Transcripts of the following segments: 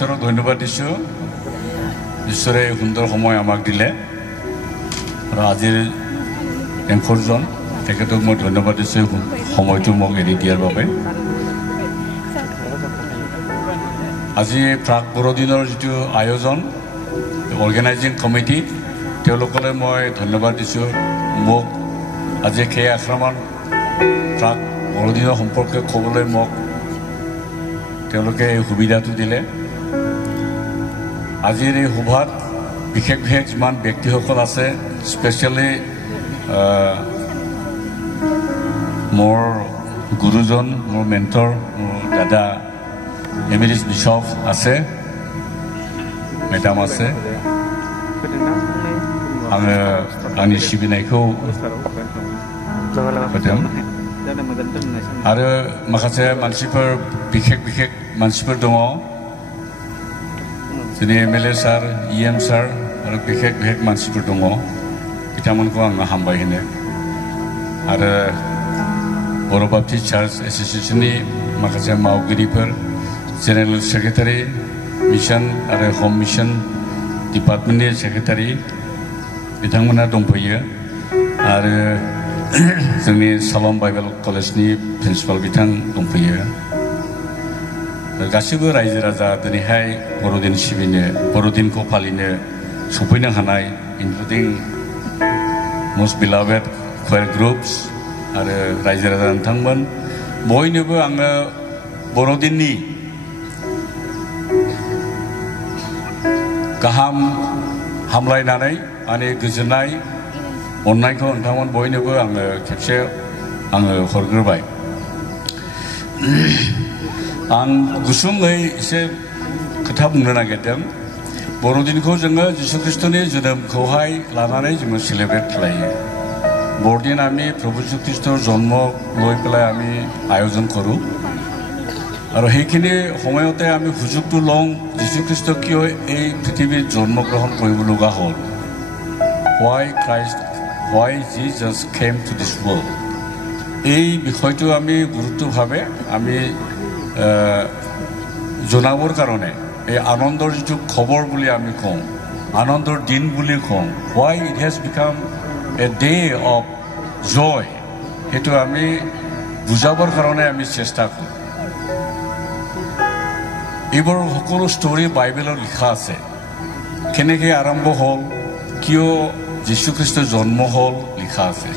ঈশ্বৰক ধন্যবাদ দিছোঁ ঈশ্বৰে সুন্দৰ সময় আমাক দিলে আৰু আজিৰ এংকৰজন তেখেতক মই ধন্যবাদ দিছোঁ সময়টো মোক এৰি দিয়াৰ বাবে আজি প্ৰাক বৰদিনৰ যিটো আয়োজন অৰ্গেনাইজিং কমিটি তেওঁলোকলৈ মই ধন্যবাদ দিছোঁ মোক আজি কেইআষাৰমান প্ৰাক বৰদিনৰ সম্পৰ্কে ক'বলৈ মোক তেওঁলোকে এই সুবিধাটো দিলে আজিৰ এই সভাত বিশেষ বিশেষ যিমান ব্যক্তিসকল আছে স্পেচিয়েলি মোৰ গুৰুজন মোৰ মেণ্টৰ মোৰ দাদা এমিৰিছ বিশ্বপ আছে মেডাম আছে आङो आंनि सिबिनायखौ होदों आरो माखासे मानसिफोर बिखेक मानसिफोर दङ जोंनि एमएलए सार इएम सार आरो बिखेक मानसिफोर दङ बिथांमोनखौ आङो हामबाय होनो आरो बर' बाप्टिस्ट चार्च एस'सिएशननि माखासे मावगिरिफोर जेनेरेल सेक्रेटारि मिशन आरो होम मिशन डिपार्टमेन्टनि सेक्रेटारि बिथांमोना दंफैयो आरो जोंनि सालम बाइबेल कलेजनि प्रिन्सिपाल बिथां दंफैयो गासैबो रायजो राजा दिनैहाय बर'दिन सिबिनो बर'दिनखौ फालिनो सफैनो हानाय इनक्लुडिं मोस्ट बिलाभेड क्वायर ग्रुप्स आरो रायजो राजा नोंथांमोन बयनोबो आङो बर'दिननि गाहाम हामलायनानै आंनि गोजोननाय अननायखौ नोंथांमोन बयनोबो आङो खेबसे आङो हरग्रोबाय आं गुसुङै एसे खोथा बुंनो नागिरदों बर'दिनखौ जोङो जिशु ख्रिस्ट'नि जोनोमखौहाय लानानै जोङो सेलिब्रेट खालायो बर'दिन আমি প্ৰভু যীশু খ্ৰীষ্টৰ জন্ম লৈ পেলাই আমি আয়োজন কৰোঁ আৰু সেইখিনি সময়তে আমি সুযোগটো লওঁ যীশু খ্ৰীষ্ট কিয় এই পৃথিৱীত জন্মগ্ৰহণ কৰিব লগা হ'ল why Jesus came to this world এই বিষয়টো আমি গুৰুত্বভাৱে আমি জনাবৰ কাৰণে এই আনন্দৰ যিটো খবৰ বুলি আমি কওঁ আনন্দৰ দিন বুলি কওঁ why it has become a day of joy সেইটো আমি বুজাবৰ কাৰণে আমি চেষ্টা কৰোঁ এইবোৰ সকলো ষ্টৰী বাইবেলত লিখা আছে কেনেকৈ আৰম্ভ হ'ল কিয় যীশু খ্ৰীষ্টৰ জন্ম হ'ল লিখা আছে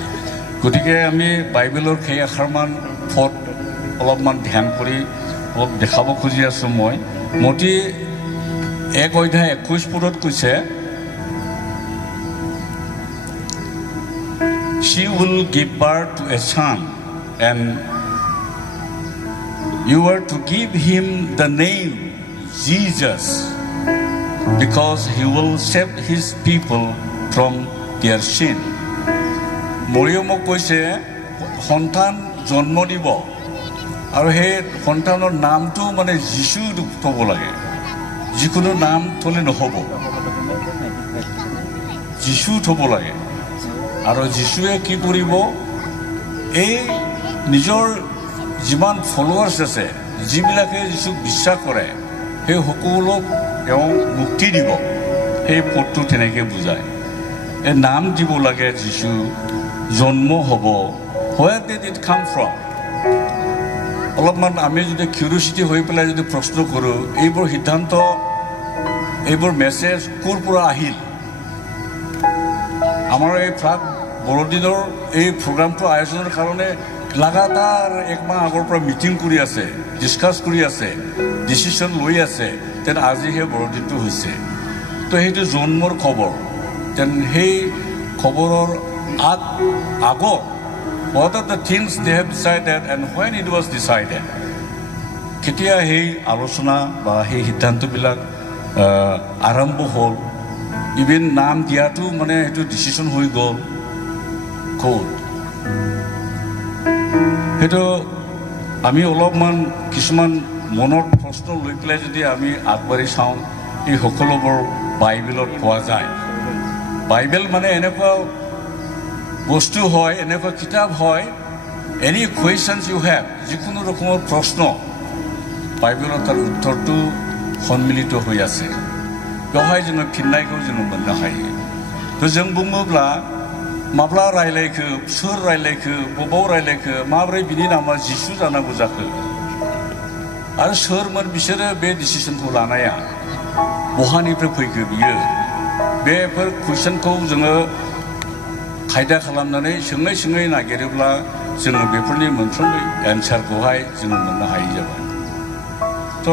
গতিকে আমি বাইবেলৰ কেইআষাৰমান পদ অলপমান ধ্যান কৰি অলপ দেখাব খুজি আছোঁ মই মতি 1 অধ্যায় 21 পদত কৈছে She will give birth to a son and you are to give him the name Jesus because he will save his people from their sin. মৰিয়মক কৈছে সন্তান জন্ম দিব আৰু সেই সন্তানৰ নামটো মানে যীশু ক'ব লাগে যিকোনো নাম থলে নহ'ব যীশু থ'ব লাগে আৰু যীশুৱে কি কৰিব এই নিজৰ যিমান ফলোৱাৰ্ছ আছে যিবিলাকে যীশুক বিশ্বাস কৰে সেই সকলোক তেওঁ মুক্তি দিব সেই পদটো তেনেকৈ বুজায় এই নাম দিব লাগে যীশু জন্ম হ'ব where did it come from অলপমান আমি যদি কিউৰিয়চিটি হৈ পেলাই যদি প্ৰশ্ন কৰোঁ এইবোৰ সিদ্ধান্ত এইবোৰ মেছেজ ক'ৰ পৰা আহিল আমাৰ এই প্ৰাক বৰদিনৰ এই প্ৰগ্ৰামটো আয়োজনৰ কাৰণে লাগাতাৰ এক মাহ আগৰ পৰা মিটিং কৰি আছে ডিছকাছ কৰি আছে ডিচিশ্যন লৈ আছে তেন আজিহে বৰদিনটো হৈছে তো সেইটো জন্মৰ খবৰ তেন সেই খবৰৰ আগত what are the things they have decided and when it was decided কেতিয়া সেই আলোচনা বা সেই সিদ্ধান্তবিলাক আৰম্ভ হ'ল ইভেন নাম দিয়াটো মানে সেইটো ডিচিশ্যন হৈ গ'ল ক'ত সেইটো আমি অলপমান কিছুমান মনৰ প্ৰশ্ন লৈ পেলাই যদি আমি আগবাঢ়ি চাওঁ এই সকলোবোৰ বাইবেলত পোৱা যায় বাইবেল মানে এনেকুৱা বস্তু হয় এনেকুৱা কিতাপ হয় এনি কুৱেশ্যনছ ইউ হেভ যিকোনো ৰকমৰ প্ৰশ্ন বাইবেলত তাৰ উত্তৰটো खनमिलित होयासै बेवहाय जोङो फिननायखौ जोङो मोननो हायो जों बुङोब्ला माब्ला रायलायखो सोर रायलायखो बबाव रायलायखो माब्रै बिनि नामा जिसु जानांगौ जाखो आरो सोरमोन बिसोरो बे डिसिसनखौ लानाया बहानिफ्राय फैखो बियो बेफोर कुइसनखौ जोङो खायदा खालामनानै सोङै सोङै नागिरोब्ला जोङो बेफोरनि मोनफ्रोमबो एन्सारखौहाय जोङो मोननो हायो जाबाय थ'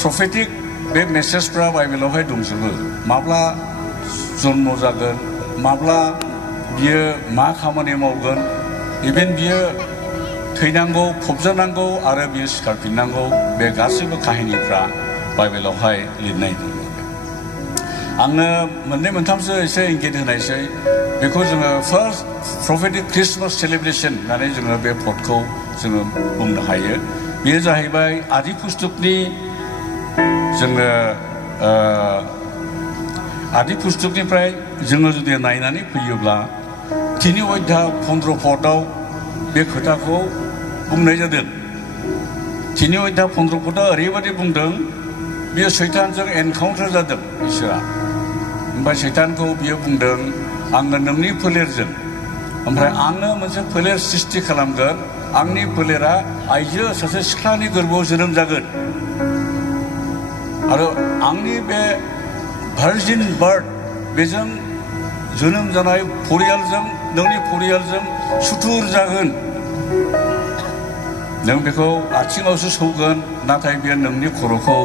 प्रफेटिक बे मेसेजफ्रा बाइबेलावहाय दंजोबो माब्ला जन्म जागोन माब्ला बियो मा खामानि मावगोन इभेन बियो थैनांगौ फबजानांगौ आरो बियो सिखारफिननांगौ बे गासैबो काहिनिफ्रा बाइबेलावहाय लिरनाय दङ आंनो मोननै मोनथामसो एसे इंगित होनायसै बेखौ जोङो फार्स्ट प्रफेटिक क्रिसमास सेलिब्रेशन होननानै जोङो बे भटखौ जोङो बुंनो हायो बेयो जाहैबाय आदि पुस्तकनि जोङो आदि पुस्तकनिफ्राय जोङो जुदि नायनानै फैयोब्ला 3 अध्याय 15 पदआव बे खोथाखौ बुंनाय जादों 3 अध्याय 15 पदआ ओरैबायदि बुंदों बियो सैतानजों एनकाउन्टार जादों इसोरा ओमफ्राय सैतानखौ बियो बुंदों आङो नोंनि फोलेरजों ओमफ्राय आङो मोनसे फोलेर सृष्टि खालामगोन आंनि फोलेरा आइजो सासे सिख्लानि गोरबोआव जोनोम जागोन आरो आंनि बे भार्जिन बार्थ बेजों जोनोम जानाय परियालजों नोंनि परियालजों सुथुर जागोन नों बेखौ आथिङावसो सौगोन नाथाय बियो नोंनि खर'खौ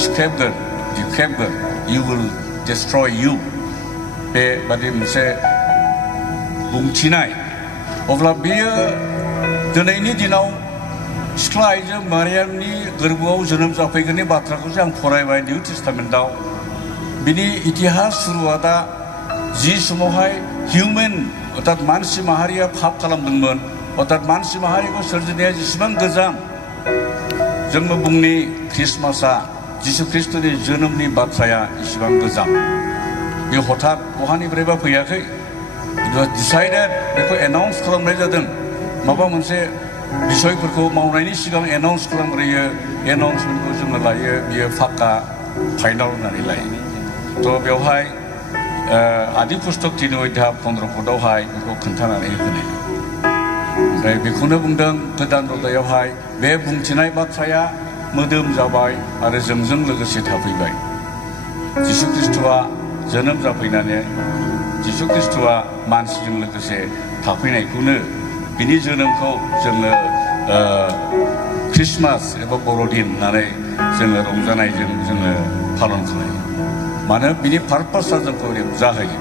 सिख्रेबगोन दिख्रेबगोन you will destroy you बेबादि मोनसे बुंथिनाय अब्ला बियो दिनैनि दिनाव सिख्ला आइजो मारियामनि गोरबोआव जोनोम जाफैगोननि बाथ्राखौसो आं फरायबाय निउ टेस्टामेन्टआव बिनि इतिहास सुरुवादा जि समावहाय हिउमेन अर्थात मानसि माहारिया पाप खालामदोंमोन अर्थात मानसि माहारिखौ सोरजिनाया जेसेबां गोजाम जोंबो बुंनि ख्रिस्टमासआ जिसु ख्रिस्टनि जोनोमनि बाथ्राया इसेबां गोजाम बे हठात बहानिफ्रायबा फैयाखै डिसाइडेड बेखौ एनाउन्स खालामनाय जादों माबा मोनसे बिसयफोरखौ मावनायनि सिगां एनाउन्स खालामग्रोयो एनाउन्समेन्टखौ जोङो लायो बियो फाक्का फाइनाल होननानै लायो थ' बेवहाय आदि पुस्तक 3 अध्याय 15 पदआवहाय बेखौ खोन्थानानै होनाय ओमफ्राय बेखौनो बुंदों गोदान रदायावहाय बे बुंथिनाय बाथ्राया मोदोम जाबाय आरो जोंजों लोगोसे थाफैबाय जिसु ख्रिस्ट'आ जोनोम जाफैनानै जिसु ख्रिस्ट'आ मानसिजों लोगोसे थाफैनायखौनो बिनि जोनोमखौ जोङो ख्रिस्टमास एबा बर'दिन होननानै जोङो रंजानायजों जोङो पालन खालामो मानो बिनि पारपासआ जोंखौ जाहोयो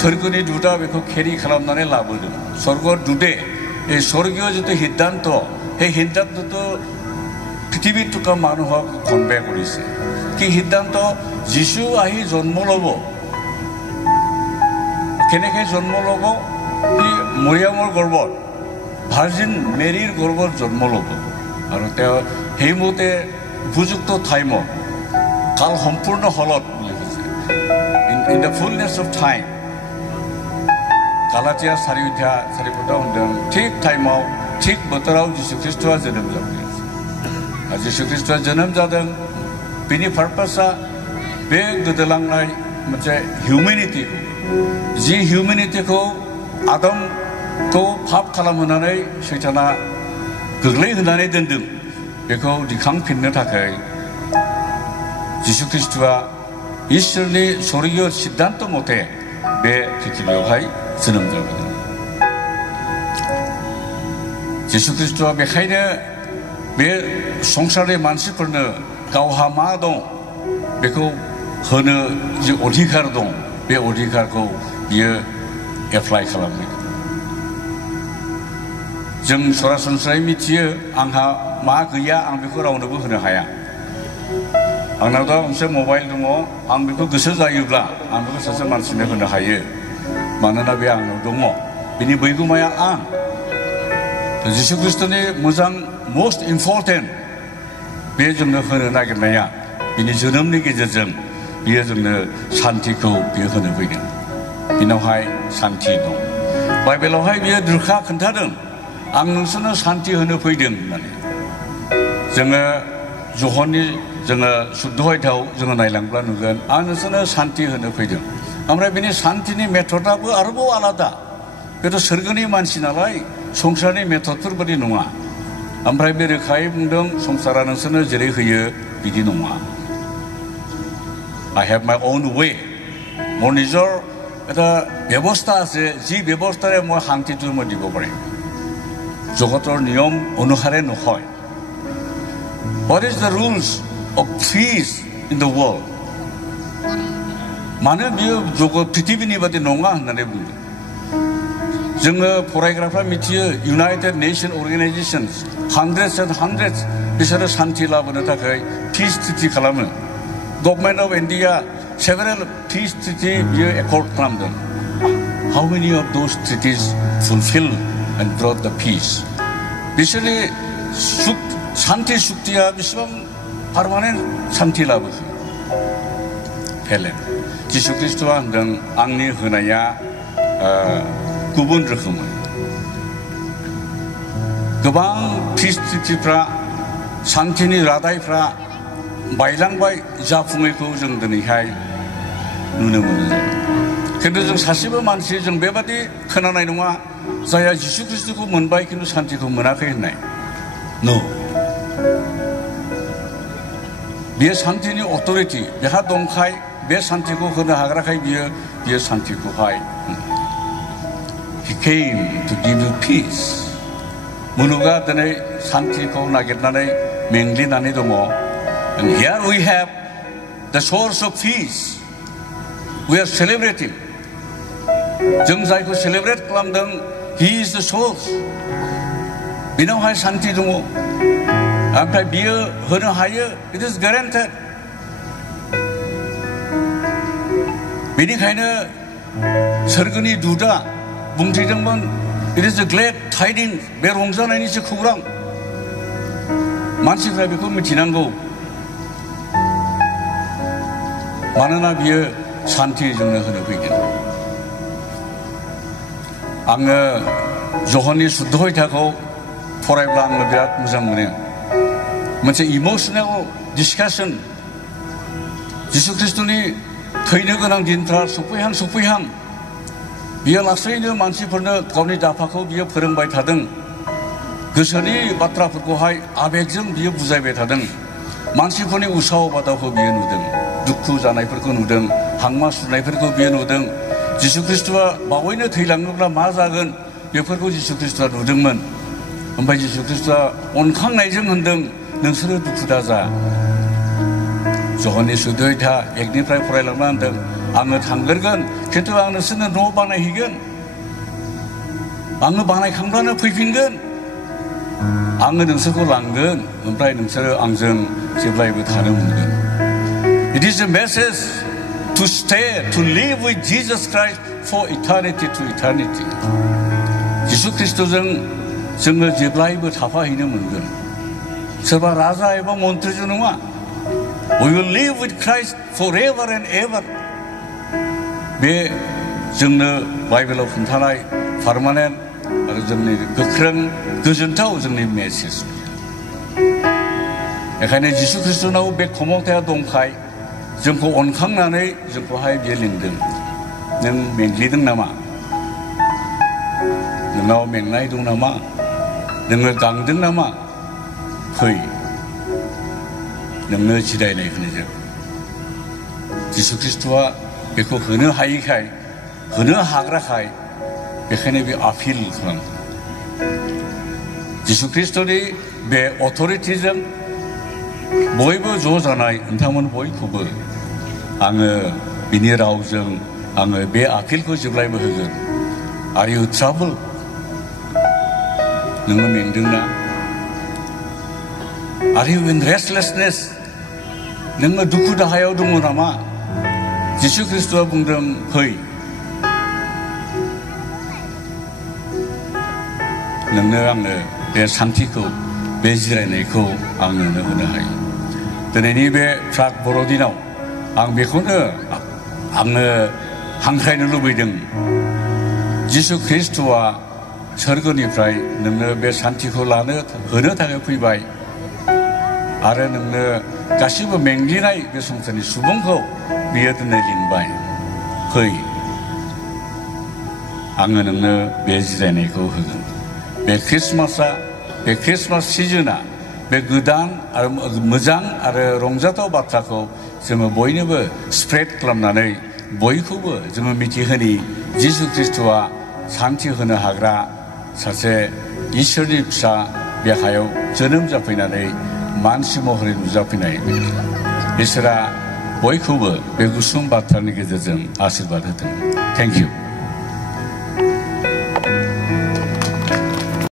सोरगोनि दूता बेखौ केरि खालामनानै लाबोदों स्वर्ग दूते এই স্বর্গীয় যিটো সিদ্ধান্ত সেই সিদ্ধান্তটো পৃথিৱীত থকা মানুহক কনভে কৰিছে কি সিদ্ধান্ত যিশু আহি জন্ম ল'ব কেনেকৈ জন্ম ল'ব কি মৰিয়ামৰ গৰ্ভত ভাৰ্জিন মেৰীৰ গৰ্ভত জন্ম ল'ব আৰু তেওঁ সেইমতে উপযুক্ত টাইমত কাল সম্পূৰ্ণ হলত বুলি কৈছে ইন দ্য ফুলনেছ অফ টাইম गालातिया 4 अध्याय 4 पदआव होनदों थिग टाइमाव थिग बोथोराव जिसु ख्रिस्ट'आ जोनोम जादों जिसु ख्रिस्ट'आ जोनोम जादों बिनि पारपासआ बे गोदोलांनाय मोनसे हिउमेनिटिखौ जि हिउमेनिटिखौ आदमखौ पाप खालामहोनानै सैताना गोग्लैहोनानै दोनदों बेखौ दिखांफिननो थाखाय जिसु ख्रिस्ट'आ इसोरनि स्वर्गीय सिद्धान्त मथे बे पृथिबियावहाय जोनोम जाबोदों जिसु ख्रिस्ट'आ बेखायनो बे संसारनि मानसिफोरनो गावहा मा दं बेखौ होनो जि अधिकार दं बे अधिकारखौ बियो एप्लाइ खालामो जों सरासनस्रायै मिथियो आंहा मा गैया आं बेखौ रावनोबो होनो हाया आंनाव दा मोनसे मबाइल दङ आं बेखौ गोसो जायोब्ला आं बेखौ सासे मानसिनो होनो हायो मानोना बे आंनाव दङ बिनि बैगुमाया आं जिसु ख्रिस्ट'नि मोजां मोस्ट इम्परटेन्ट बे जोंनो होनो नागिरनाया बिनि जोनोमनि गेजेरजों बियो जोंनो सान्थिखौ बियो होनो फैदों बिनावहाय सान्थि दं बाइबेलावहाय बियो रोखा खोन्थादों आं नोंसोरनो सान्थि होनो फैदों होननानै जोङो जोङो सुद्धहायथाव जोङो नायलांब्ला नुगोन आं नोंसोरनो सान्थि होनो फैदों ओमफ्राय बिनि सान्थिनि मेथडआबो आरोबाव आलादा बेथ' सोरगोनि मानसि नालाय संसारनि मेथडफोर बादि नङा ओमफ्राय बे रोखायै बुंदों संसारा नोंसोरनो जेरै होयो बिदि नङा I have my own way মোৰ নিজৰ এটা ব্যৱস্থা আছে যি ব্যৱস্থাৰে মই শান্তিটো মই দিব পাৰিম জগতৰ নিয়ম অনুসাৰে নহয় What is the rules of peace in the world? मानो बियो जगत पृथिबीनि बादि नङा होननानै बुंदों जोङो फरायग्राफ्रा मिथियो United Nations Organizations hundreds and hundreds बिसोरो शान्ति लाबोनो थाखाय peace treaty खालामो Government of India several peace treaty बियो accord खालामदों How many of those treaties fulfilled and brought the peace? बिसोरनि शान्ति सुक्तिया बेसेबां पार्मानेन्ट शान्ति लाबोखो फेलें जिसु ख्रीष्टआ होनदों आंनि होनाया गुबुन रोखोमै गोबां पिस ट्रिटिफ्रा शान्तिनि रादायफ्रा बायलांबाय जाफुङैखौ जों दिनैहाय नुनो मोनो खिन्थु जों सासेबो मानसि जों बेबादि खोनानाय नङा जायहा जिसु ख्रीष्टखौ मोनबाय खिन्थु शान्तिखौ मोनाखै होननाय नो बियो शान्तिनि अथरिटि बेहा दंखाय बे शान्तिखौ होनो हाग्राखाय बियो शान्तिखौहाय He came to give you peace मुलुगा दिनै शान्तिखौ नागिरनानै मेंग्लिनानै दङ and here we have the source of peace we are celebrating जों जायखौ सेलेब्रेट खालामदों He is the source बिनावहाय शान्ति दङ ओमफ्राय बियो होनो हायो It is guaranteed बेनिखायनो सोरगोनि दुतआ बुंथिदोंमोन It is a glad tidings बे रंजानायनिसो खौरां मानसिफ्रा बेखौ मिथिनांगौ मानोना बियो शान्ति जोंनो होनो फैगोन आङो जहननि शुद्धहायथाखौ फरायब्ला आङो बिराद मोजां मोनो मोनसे इमोशनेल डिसकाशन जिसु ख्रीष्टनि थैनो गोनां दिनफ्रा सफैहां बियो लासैनो मानसिफोरनो गावनि दाफाखौ बियो फोरोंबाय थादों गोसोनि बाथ्राफोरखौहाय आबेगजों बियो बुजायबाय थादों मानसिफोरनि उसाव बादावखौ बियो नुदों दुखु जानायफोरखौ नुदों हांमा सुरनायफोरखौ बियो नुदों जिसु ख्रीष्टआ बावैनो थैलाङोब्ला मा जागोन बेफोरखौ जिसु ख्रीष्टआ नुदोंमोन ओमफ्राय जिसु ख्रीष्टआ अनखांनायजों होनदों नोंसोरो दुखु दाजा जहननि शुद्धहायथा 1निफ्राय फरायलांना होनदों आङो थांगोरगोन खिन्थु आं नोंसोरनो न' बानायहैगोन आङो बानायखांब्लानो फैफिनगोन आङो नोंसोरखौ लांगोन ओमफ्राय नोंसोरो आंजों जेब्लायबो थानो मोनगोन It is a message to stay to live with Jesus Christ for eternity to eternity जिसु ख्रीष्टजों जोङो जेब्लायबो थाफाहैनो मोनगोन सोरबा राजा एबा मन्थ्रिजों नङा We will live with Christ forever and ever बे जोंनो बाइबेलाव खोन्थानाय पार्मानेन्ट आरो जोंनि गोख्रों गोजोनथाव जोंनि मेसेज बेखायनो जिसु ख्रीष्टनाव बे खमथाया दंखाय जोंखौ अनखांनानै जोंखौहाय बियो लिंदों नों मेंग्लिदों नामा नोंनाव मेंनाय दं नामा नोङो गांदों नामा फै नोंनो जिरायनाय होनो जों जिसु ख्रीष्टआ बेखौ होनो हायैखाय होनो हाग्राखाय बेखायनो बे आपिल खालामदों जिसु ख्रीष्टनि बे अथरिटिजों बयबो ज' जानाय नोंथांमोन बयखौबो आङो बिनि रावजों आङो बे आपिलखौ जेब्लायबो होगोन Are you troubled? नोङो मेंदोंना Are you in restlessness? नोङो दुखु दाहायाव दङ नामा जिसु ख्रीष्टआ बुंदों फै नोंनो आङो बे शान्तिखौ बे जिरायनायखौ आं नोंनो होनो हायो दिनैनि बे प्राग बर'दिनाव आं बेखौनो आङो हांख्रायनो लुबैदों जिसु ख्रीष्टआ सोरगोनिफ्राय नोंनो बे शान्तिखौ होनो थाखाय फैबाय आरो नोंनो गासिबो मेंग्लिनाय बे संसारनि सुबुंखौ बियो दिनै लिंबाय फै आङो नोंनो बे जिरायनायखौ होगोन बे ख्रिस्टमास सिजोना बे गोदान आरो मोजां आरो रंजाथाव बाथ्राखौ जोङो बयनोबो स्प्रेड खालामनानै बयखौबो जोङो मिथिहोनि जिसु ख्रिस्टआ सान्थि होनो हाग्रा सासे इसोरनि फिसा बे हायाव जोनोम जाफैनानै मानसि महरै नुजाफैनाय इसोरा बयखौबो बे गुसुं बाथ्रानि गेजेरजों आशीर्बाद होदों थेंक इउ